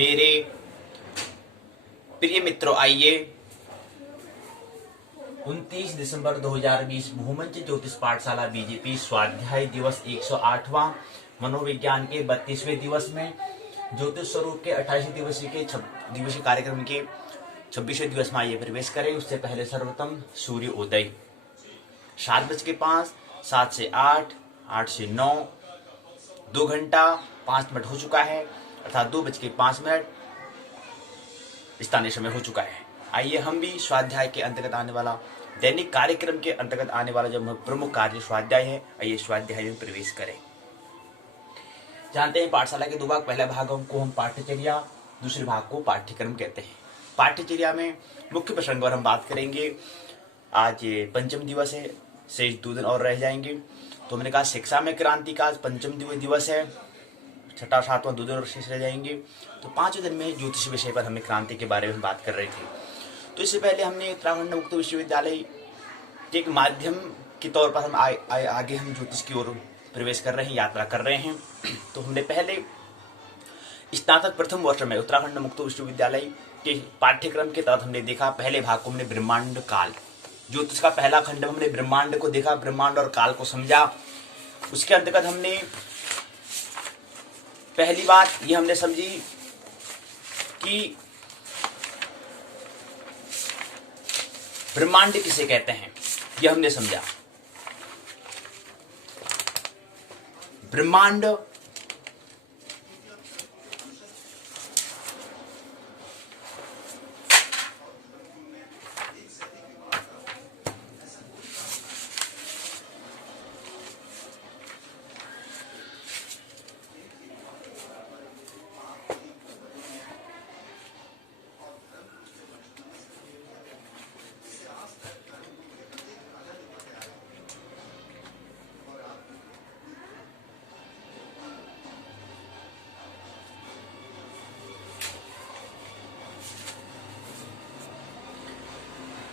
मेरे प्रिय मित्रों, आइए 29 दिसंबर 2020 भूमंच ज्योतिष पाठशाला बीजेपी स्वाध्याय दिवस 108वां मनोविज्ञान के 32वें दिवस में ज्योतिष स्वरूप के 28 दिवसीय कार्यक्रम के 26वें दिवस में आइए प्रवेश करें। उससे पहले सर्वप्रथम सूर्य उदय 7:05, 7 से 8, 8 से 9, 2 घंटा 5 मिनट हो चुका है, अर्थात 2:05 स्थानीय समय हो चुका है। आइए हम भी स्वाध्याय के अंतर्गत आने वाला दैनिक कार्यक्रम के अंतर्गत आने वाला जो प्रमुख कार्य स्वाध्याय है, आइए स्वाध्याय में प्रवेश करें। जानते हैं पाठशाला के 2 भाग, पहला भाग को हम पाठ्यचर्या, दूसरे भाग को पाठ्यक्रम कहते हैं। पाठ्यचर्या में मुख्य प्रसंग पर हम बात करेंगे। आज पंचम दिवस है, शेष 2 दिन और रह जाएंगे। तो मैंने कहा शिक्षा में क्रांति का आज पंचम दिवस है, 6वां 7वां 2 दिन और शेष रह जाएंगे। तो 5वें दिन में ज्योतिष विषय पर हमें क्रांति के बारे में बात कर रहे थे। तो इससे पहले हमने उत्तराखंड मुक्त विश्वविद्यालय के एक माध्यम के तौर पर हम आगे हम ज्योतिष की ओर प्रवेश कर रहे हैं, यात्रा कर रहे हैं। तो हमने पहले स्नातक प्रथम वर्ष में उत्तराखंड मुक्त विश्वविद्यालय के पाठ्यक्रम के तहत हमने देखा, पहले भाग को हमने ब्रह्मांड काल, ज्योतिष का पहला खंड हमने ब्रह्मांड को देखा, ब्रह्मांड और काल को समझा। उसके अंतर्गत हमने पहली बात ये हमने समझी कि ब्रह्मांड किसे कहते हैं, यह हमने समझा। ब्रह्मांड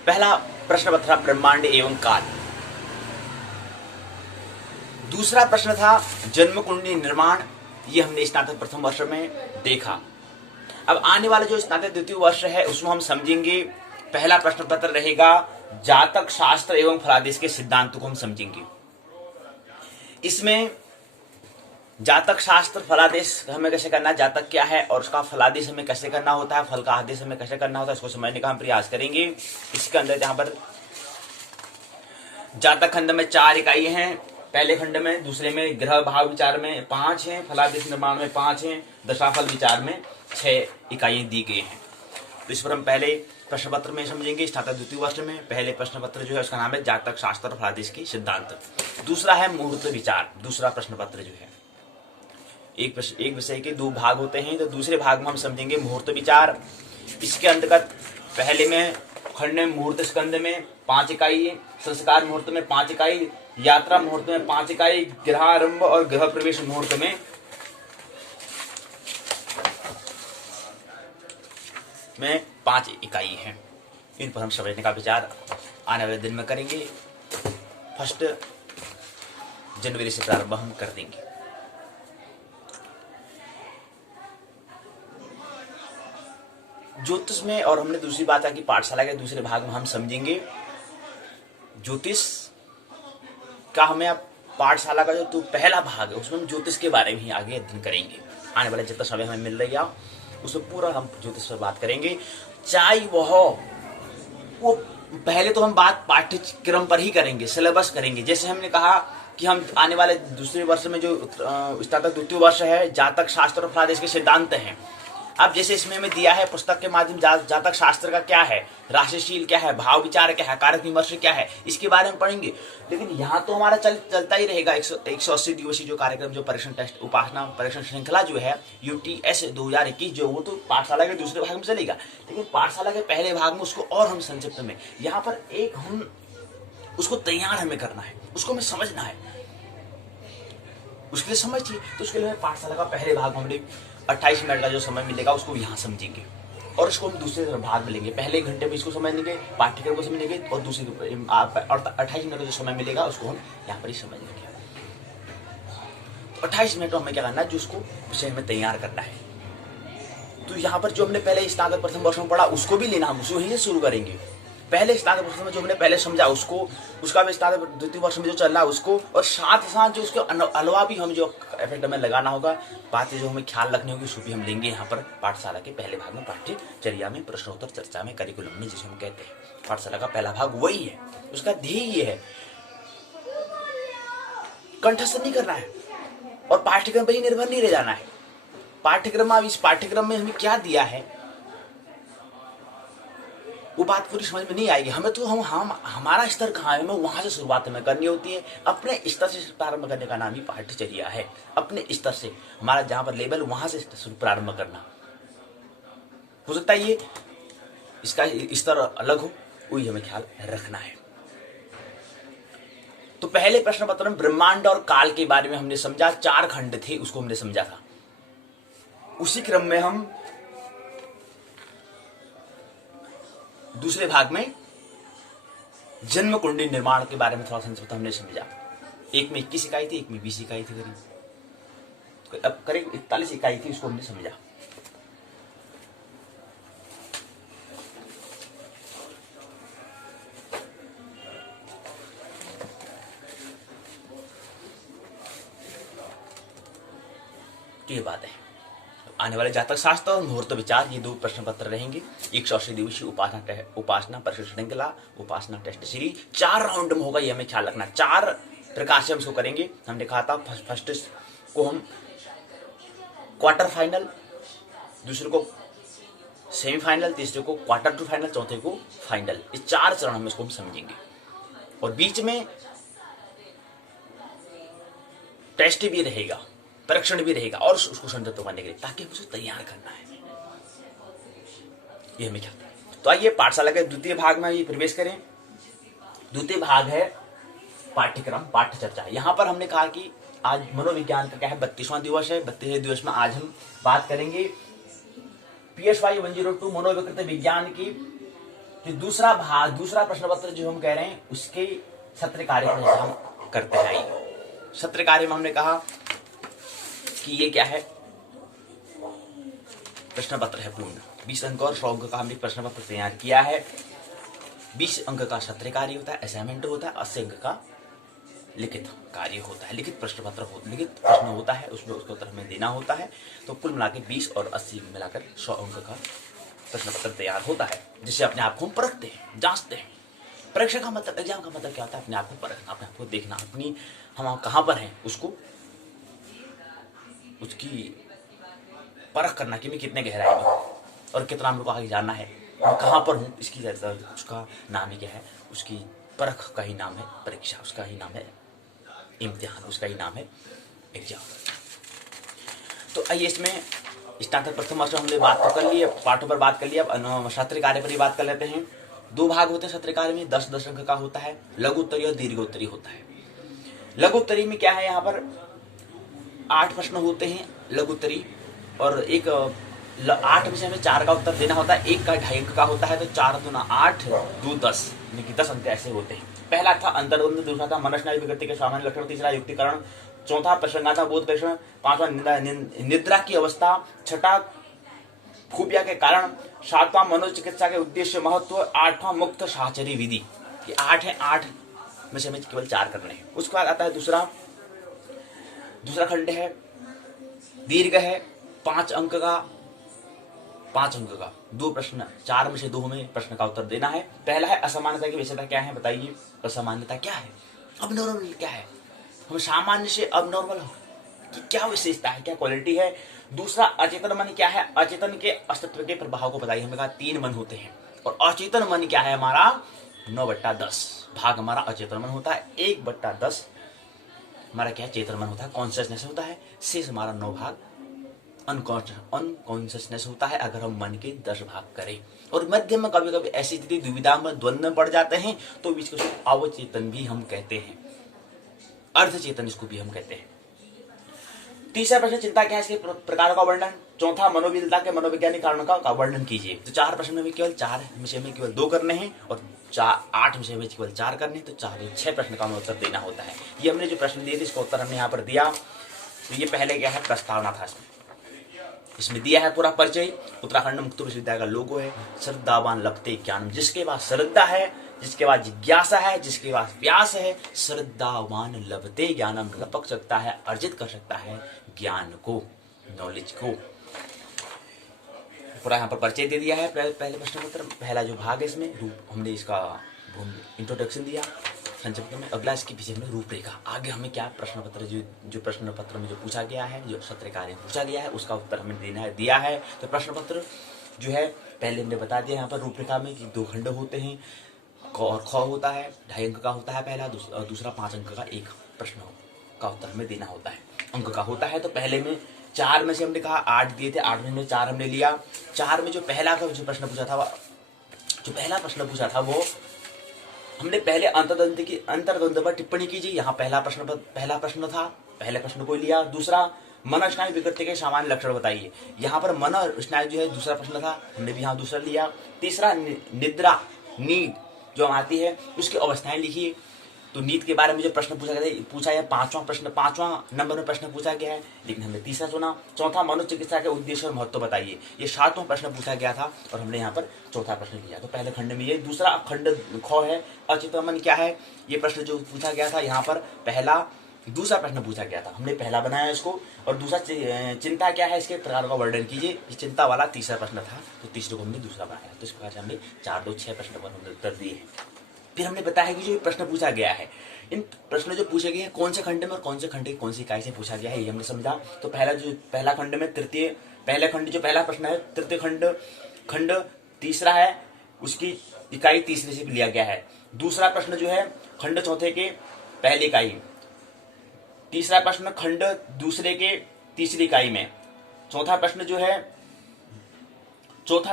पहला प्रश्न था ब्रह्मांड एवं काल। दूसरा प्रश्न था जन्म कुंडली निर्माण, ये हमने स्नातक प्रथम वर्ष में देखा। अब आने वाला जो स्नातक द्वितीय वर्ष है उसमें हम समझेंगे, पहला प्रश्न पत्र रहेगा जातक शास्त्र एवं फलादेश के सिद्धांतों को हम समझेंगे। इसमें जातक शास्त्र, फलादेश हमें कैसे करना है, जातक क्या है और उसका फलादेश हमें कैसे करना होता है, फल का आदेश हमें कैसे करना होता है, इसको समझने का हम प्रयास करेंगे। इसके अंदर यहाँ पर जातक खंड में 4 इकाई हैं, पहले खंड में, दूसरे में ग्रह भाव विचार में 5 हैं, फलादेश निर्माण में 5 हैं, दशाफल विचार में 6 इकाइयां दी गई हैं। तो इस पर हम पहले प्रश्न पत्र में समझेंगे। स्नातक द्वितीय वर्ष में पहले प्रश्न पत्र जो है उसका नाम है जातक शास्त्र और फलादेश के सिद्धांत। दूसरा है मुहूर्त विचार, दूसरा प्रश्न पत्र जो है एक विषय के 2 भाग होते हैं। तो दूसरे भाग में हम समझेंगे मुहूर्त विचार। इसके अंतर्गत पहले में खंड में मुहूर्त स्कंद में 5 इकाई, संस्कार मुहूर्त में 5 इकाई, यात्रा मुहूर्त में 5 इकाई, ग्रहारंभ और गृह प्रवेश मुहूर्त में 5 इकाई है। इन पर हम समझने का विचार आने वाले दिन में करेंगे। 1 जनवरी से प्रारंभ हम कर देंगे। ज्योतिष में, और हमने दूसरी बात है कि पाठशाला के दूसरे भाग में हम समझेंगे ज्योतिष का, हमें अब पाठशाला का जो पहला भाग है उसमें हम ज्योतिष के बारे में ही आगे अध्ययन करेंगे। आने वाले जितना समय हमें मिल रही है उसमें पूरा हम ज्योतिष पर बात करेंगे। चाहे वो पहले तो हम बात पाठ्यक्रम पर ही करेंगे, सिलेबस करेंगे। जैसे हमने कहा कि हम आने वाले दूसरे वर्ष में जो स्नातक द्वितीय वर्ष है जातक शास्त्र और फलादेश के सिद्धांत हैं। अब जैसे इसमें हमें दिया है पुस्तक के माध्यम जातक शास्त्र का क्या है, राशिशील क्या है, भाव विचार क्या है, कारक विमर्श क्या है, इसके बारे में पढ़ेंगे। लेकिन यहाँ तो हमारा चलता ही रहेगा 180 दिवसीय जो कार्यक्रम, जो परीक्षण टेस्ट उपासना परीक्षण श्रृंखला जो है UTS 2021 जो, वो तो पाठशाला के दूसरे भाग में चलेगा। लेकिन पाठशाला के पहले भाग में उसको और हम संक्षिप्त में यहाँ पर हम उसको तैयार हमें करना है, उसको हमें समझना है, उसके लिए समझ चाहिए। तो उसके लिए पाठशाला का पहले भाग में हमने 28 मिनट का जो समय मिलेगा उसको यहाँ समझेंगे और उसको हम दूसरे भाग में लेंगे। पहले घंटे में इसको समझ लेंगे, पाठ्यक्रम को समझेंगे, और दूसरे 28 मिनट का जो समय मिलेगा उसको हम यहाँ पर ही समझ लेंगे। तो 28 मिनट में हमें क्या करना है, जो उसको विषय में तैयार करना है। तो यहाँ पर जो हमने पहले स्नातक प्रथम वर्ष में पढ़ा उसको भी लेना, हम उसको यहीं से शुरू करेंगे। पहले स्नातक वर्ष में जो हमने पहले समझा उसको, उसका भी स्नातक द्वितीय वर्ष में जो चल रहा है उसको, और साथ ही साथ जो उसके अलावा भी हम जो इफेक्ट में लगाना होगा, बातें जो हमें ख्याल रखनी होगी उसको भी हम लेंगे यहाँ पर पाठशाला के पहले भाग में, पाठ्यचर्या में, प्रश्नोत्तर चर्चा में, करिकुलम में, जिसे हम कहते हैं। पाठशाला का पहला भाग वही है, उसका ध्येय ये है, कंठस्थ नहीं करना है और पाठ्यक्रम पर ही निर्भर नहीं रह जाना है। पाठ्यक्रम, अब इस पाठ्यक्रम में हमें क्या दिया है वो बात पूरी समझ में नहीं आएगी हमें, तो हम हमारा स्तर कहाँ है, हमें वहां से शुरुआत हमें करनी होती है। अपने स्तर से प्रारंभ करने का नाम ही पाठ्यचर्या है। अपने स्तर से, हमारा जहां पर लेवल वहां से प्रारंभ करना। हो सकता है ये इसका स्तर अलग हो, वही हमें ख्याल रखना है। तो पहले प्रश्न पत्र में ब्रह्मांड और काल के बारे में हमने समझा, 4 खंड थे उसको हमने समझा था। उसी क्रम में हम दूसरे भाग में जन्म कुंडली निर्माण के बारे में थोड़ा संक्षिप्त हमने समझा। एक में 21 इकाई थी, एक में 20 इकाई थी करीब, अब करीब 41 इकाई थी, उसको हमने समझा। तो ये बात है। आने वाले जातक शास्त्र और मुहूर्त विचार, ये 2 प्रश्न पत्र रहेंगे। 180 दिवसीय उपासना प्रशिक्षण श्रृंखला, उपासना टेस्ट सीरीज 4 राउंड में होगा, ये हमें ख्याल रखना। 4 प्रकार से हम इसको करेंगे। हमने कहा था फर्स्ट को हम क्वार्टर फाइनल, दूसरे को सेमीफाइनल, तीसरे को क्वार्टर टू फाइनल, चौथे को फाइनल। इस 4 चरण में इसको हम समझेंगे और बीच में टेस्ट भी रहेगा, परीक्षण भी रहेगा और उसको संतुष्ट करने के लिए, ताकि हम उसको तैयार करना है। ये हमें क्या, तो आइए पाठशाला के द्वितीय भाग में ये प्रवेश करें। द्वितीय भाग है पाठ्यक्रम, पाठ्यचर्चा। यहाँ पर हमने कहा कि आज मनोविज्ञान का क्या है, 32वां दिवस है। 32वें दिवस में आज हम बात करेंगे PSY 102 मनोविकृत विज्ञान की जो दूसरा भाग, दूसरा प्रश्न पत्र जो हम कह रहे हैं उसके सत्र कार्य हम करते हैं। सत्र कार्य में हमने कहा कि ये क्या है, प्रश्न पत्र है पूर्ण 20 अंक और 100 अंक का हमने प्रश्न पत्र तैयार किया है। 20 अंक का सत्र कार्य होता है, असाइनमेंट होता है, 80 अंक का लिखित कार्य होता है, लिखित प्रश्न पत्र होता, लिखित प्रश्न होता है, उसमें उसको उत्तर हमें देना होता है। तो कुल मिलाकर 20 और 80 मिलाकर 100 अंक का प्रश्न पत्र तैयार होता है, जिससे अपने आप को हम परखते हैं, जांचते हैं। परीक्षा का मतलब, एग्जाम का मतलब क्या होता है, अपने आप को परखना, अपने आप को देखना, अपनी हम कहाँ पर हैं उसको, उसकी परख करना कि मैं कितने गहराई में और कितना मेरे को आगे जानना है, मैं कहाँ पर हूँ, इसकी उसका नाम ही क्या है, उसकी परख का ही नाम है परीक्षा, उसका ही नाम है इम्तिहान, उसका ही नाम है एग्जाम। तो आइए इसमें स्नातक प्रथम वर्ष हमने बात तो कर ली, पाठों पर बात कर लिया, अब सत्र कार्य पर ही बात कर लेते हैं। 2 भाग होते हैं सत्र कार्य में, 10-10 अंक का होता है, लघुत्तरी और दीर्घोत्तरी होता है। लघुत्तरी में क्या है, यहाँ पर 8 प्रश्न होते हैं लघुत्तरी, और एक 8 में से हमें 4 का उत्तर देना होता है, 1 का 2.5 अंक का होता है, तो 4 दूना 8, 2 10, यानी कि 10 अंक ऐसे होते हैं। पहला था अंतर्द्वंद, दूसरा था मनस्नायु विकृति के सामान्य लक्षण, तीसरा युक्तिकरण, चौथा प्रसंगाता बोध परीक्षण, 5वां निद्रा की अवस्था, 6ठा खूबिया के कारण, 7वां मनोचिकित्सा के उद्देश्य महत्व, 8वां मुक्त साहचर्य विधि। ये 8 है, 8 में से हमें केवल 4 करने हैं। उसके बाद आता है दूसरा खंड है दीर्घ है, 5 अंक का, 2 प्रश्न, 4 में से 2 हमें प्रश्न का उत्तर देना है। पहला है असामान्यता की विशेषता क्या है, बताइए असामान्यता क्या है, अबनॉर्मल क्या है, हम सामान्य से अबनॉर्मल हो कि क्या विशेषता है, क्या क्वालिटी है। दूसरा अचेतन मन क्या है, अचेतन के अस्तित्व के प्रभाव को बताइए। हमें कहा 3 मन होते हैं और अचेतन मन क्या है हमारा 9/10 भाग हमारा अचेतन मन होता है, 1/10 हमारा क्या है चेतन मन होता है, कॉन्शियसनेस होता है, शेष हमारा 9 भाग अनकॉन्शियसनेस होता है अगर हम मन के 10 भाग करें। और मध्य में कभी कभी ऐसी स्थिति दुविधा में द्वंद्व में पड़ जाते हैं, तो इसको अवचेतन भी हम कहते हैं, अर्धचेतन इसको भी हम कहते हैं। तीसरा प्रश्न चिंता क्या है, इसके प्रकार का वर्णन। चौथा मनोविद्या के मनोवैज्ञानिक कारणों का वर्णन कीजिए। तो 4 प्रश्न में केवल 4 विषय में केवल 2 करने हैं और 8 विषय में केवल 4 करने हैं, तो 6 प्रश्न का हमें उत्तर देना होता है। ये हमने जो प्रश्न दिए थे इसका उत्तर हमने यहाँ पर दिया। तो ये पहले क्या है प्रस्तावना था इसमें, इसमें दिया है पूरा परिचय, उत्तराखंड मुक्त विश्वविद्यालय का लोगो है, श्रद्धावान लभते ज्ञानम, जिसके पास श्रद्धा है, जिसके पास जिज्ञासा है, जिसके पास प्यास है, श्रद्धावान लभते ज्ञानम, लपक सकता है, अर्जित कर सकता है ज्ञान को, नॉलेज को। पूरा यहाँ पर परिचय दे दिया है पहले प्रश्न पत्र, पहला जो भाग है इसमें रूप, हमने इसका इंट्रोडक्शन दिया संक्षिप्त में। अगला इसके पीछे हमने रूपरेखा, आगे हमें क्या प्रश्न पत्र जो प्रश्न पत्र में जो पूछा गया है, जो सत्र कार्य में पूछा गया है, उसका उत्तर हमें दिया है। तो प्रश्न पत्र जो है पहले हमने बता दिया यहाँ पर रूपरेखा में कि 2 खंड होते हैं, क और ख होता है, 2.5 अंक का होता है पहला, दूसरा 5 अंक का एक प्रश्न का उत्तर हमें देना होता है, अंक का होता है। तो पहले में 4 में से हमने कहा 8 दिए थे, 8 में 4 हमने लिया। 4 में जो पहला का जो प्रश्न पूछा था वो हमने पहले अंतर्द्वंद पर टिप्पणी कीजिए, यहाँ पहला प्रश्न था, पहले प्रश्न को लिया। दूसरा मन स्नायु विकृति के सामान्य लक्षण बताइए, यहाँ पर मन स्नायु जो है दूसरा प्रश्न था, हमने भी यहाँ दूसरा लिया। तीसरा निद्रा, नींद जो आती है उसकी अवस्थाएं लिखिए, तो नींद के बारे में जो प्रश्न पूछा है 5वां नंबर में प्रश्न पूछा गया है, लेकिन हमने तीसरा चुना। चौथा मनोचिकित्सा के उद्देश्य और महत्व बताइए, ये 7वां प्रश्न पूछा गया था और हमने यहाँ पर चौथा प्रश्न लिया। तो पहले खंड में ये, दूसरा खंड ख है, अचितमन क्या है, ये प्रश्न जो पूछा गया था, यहाँ पर दूसरा प्रश्न पूछा गया था, हमने पहला बनाया इसको। और दूसरा चिंता क्या है, इसके प्रकार का वर्णन कीजिए, ये चिंता वाला तीसरा प्रश्न था, तो तीसरे को हमने दूसरा बनाया। तो इस प्रकार से हमने 4, 2, 6 प्रश्न पर हमने उत्तर दिए। फिर हमने बताया कि जो प्रश्न पूछा गया है, इन प्रश्न जो पूछे गए हैं कौन से खंड में और कौन से खंड की कौन सी इकाई से पूछा गया है, ये हमने समझा। तो पहला खंड में पहला खंड जो पहला प्रश्न है तृतीय खंड तीसरा है, उसकी इकाई तीसरे से लिया गया है। दूसरा प्रश्न जो है खंड चौथे के पहली इकाई, तीसरा प्रश्न खंड दूसरे के तीसरी इकाई में। चौथा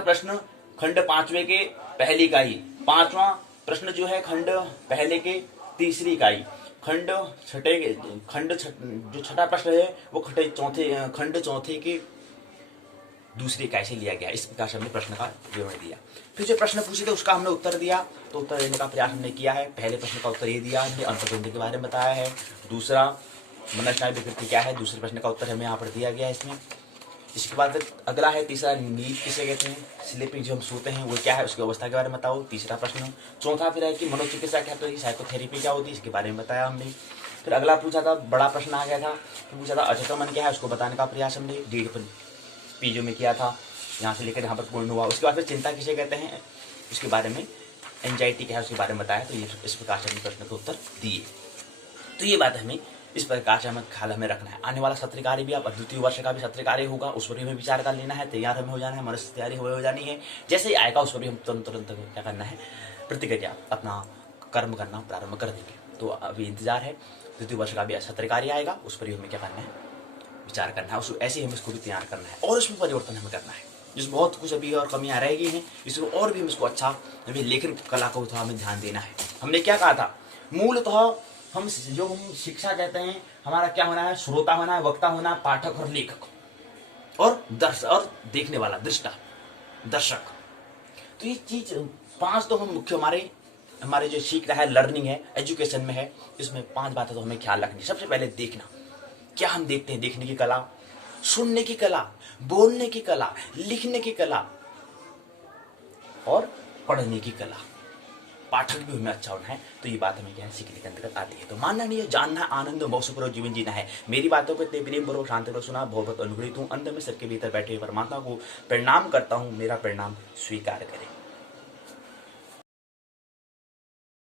प्रश्न खंड 5वें के पहली इकाई। 5वां प्रश्न जो है खंड पहले के तीसरी इकाई। जो छठा प्रश्न है वो खंड चौथे के दूसरी इकाई से लिया गया। इस प्रकार से हमने प्रश्न का विवरण दिया। फिर जो प्रश्न पूछे थे उसका हमने उत्तर दिया, तो उत्तर देने का प्रयास हमने किया है। पहले प्रश्न का उत्तर ये दिया, हमने अंतर्द्वंद के बारे में बताया है। दूसरा मन स्नायु विकृति क्या है, दूसरे प्रश्न का उत्तर हमें यहाँ पर दिया गया है इसमें। इसके बाद अगला है तीसरा, नींद किसे कहते हैं, स्लीपिंग जो हम सोते हैं वो क्या है, उसकी अवस्था के बारे में बताओ, तीसरा प्रश्न। चौथा फिर है कि मनोचिकित्सा क्या होती है, साइकोथेरेपी क्या होती है, इसके बारे में बताया हमने। फिर अगला पूछा था, बड़ा प्रश्न आ गया था, फिर पूछा था अचेतन क्या है, उसको बताने का प्रयास हमने 1.5 पीजो में किया था, यहाँ से लेकर यहाँ पर पूर्ण हुआ। उसके बाद फिर चिंता किसे कहते हैं, उसके बारे में, एंजाइटी क्या है उसके बारे में बताया। तो ये इस प्रकार से हमने प्रश्न के उत्तर दिए। तो ये बात हमें इस प्रकार से हमें ख्याल हमें रखना है। आने वाला सत्र कार्य भी, आप द्वितीय वर्ष का भी सत्र कार्य होगा, उस पर भी हमें विचार कर लेना है, तैयार हमें हो जाना है, मन से तैयारी हो जानी है। जैसे ही आएगा उस पर भी हम तुरंत क्या करना है, प्रतिक्रिया अपना कर्म करना प्रारंभ कर देंगे। तो अभी इंतजार है, द्वितीय वर्ष का भी सत्र कार्य आएगा, उस पर भी हमें क्या करना है, विचार करना है। उस ऐसे ही हमें इसको भी तैयार करना है और इसमें परिवर्तन हमें करना है। जिसमें बहुत कुछ अभी और कमियां रह गई हैं, इसमें और भी हम इसको अच्छा, हमें लेखन कला को थोड़ा हमें ध्यान देना है। हमने क्या कहा था, मूलतः हम शिक्षा कहते हैं, हमारा क्या होना है, श्रोता होना है, वक्ता होना है, पाठक और लेखक और और देखने वाला दर्शक। तो ये चीज 5 तो हम मुख्य हमारे जो सीख रहा है, लर्निंग है, एजुकेशन में है, इसमें 5 बातें तो हमें ख्याल रखनी। सबसे पहले देखना, क्या हम देखते हैं, देखने की कला, सुनने की कला, बोलने की कला, लिखने की कला और पढ़ने की कला। पाठक भी हमें अच्छा होना है। तो ये बात हमें क्या है, सीखने के अंतर्गत आती है। तो मानना नहीं है, जानना है, आनंद मौसपूर्वक जीवन जीना है। मेरी बातों को इतने प्रेम पूर्वक शांति पूर्वक सुना, बहुत अनुग्रहित हूँ। अंत में सबके भीतर बैठे हुए परमात्मा को प्रणाम करता हूँ, मेरा प्रणाम स्वीकार करें।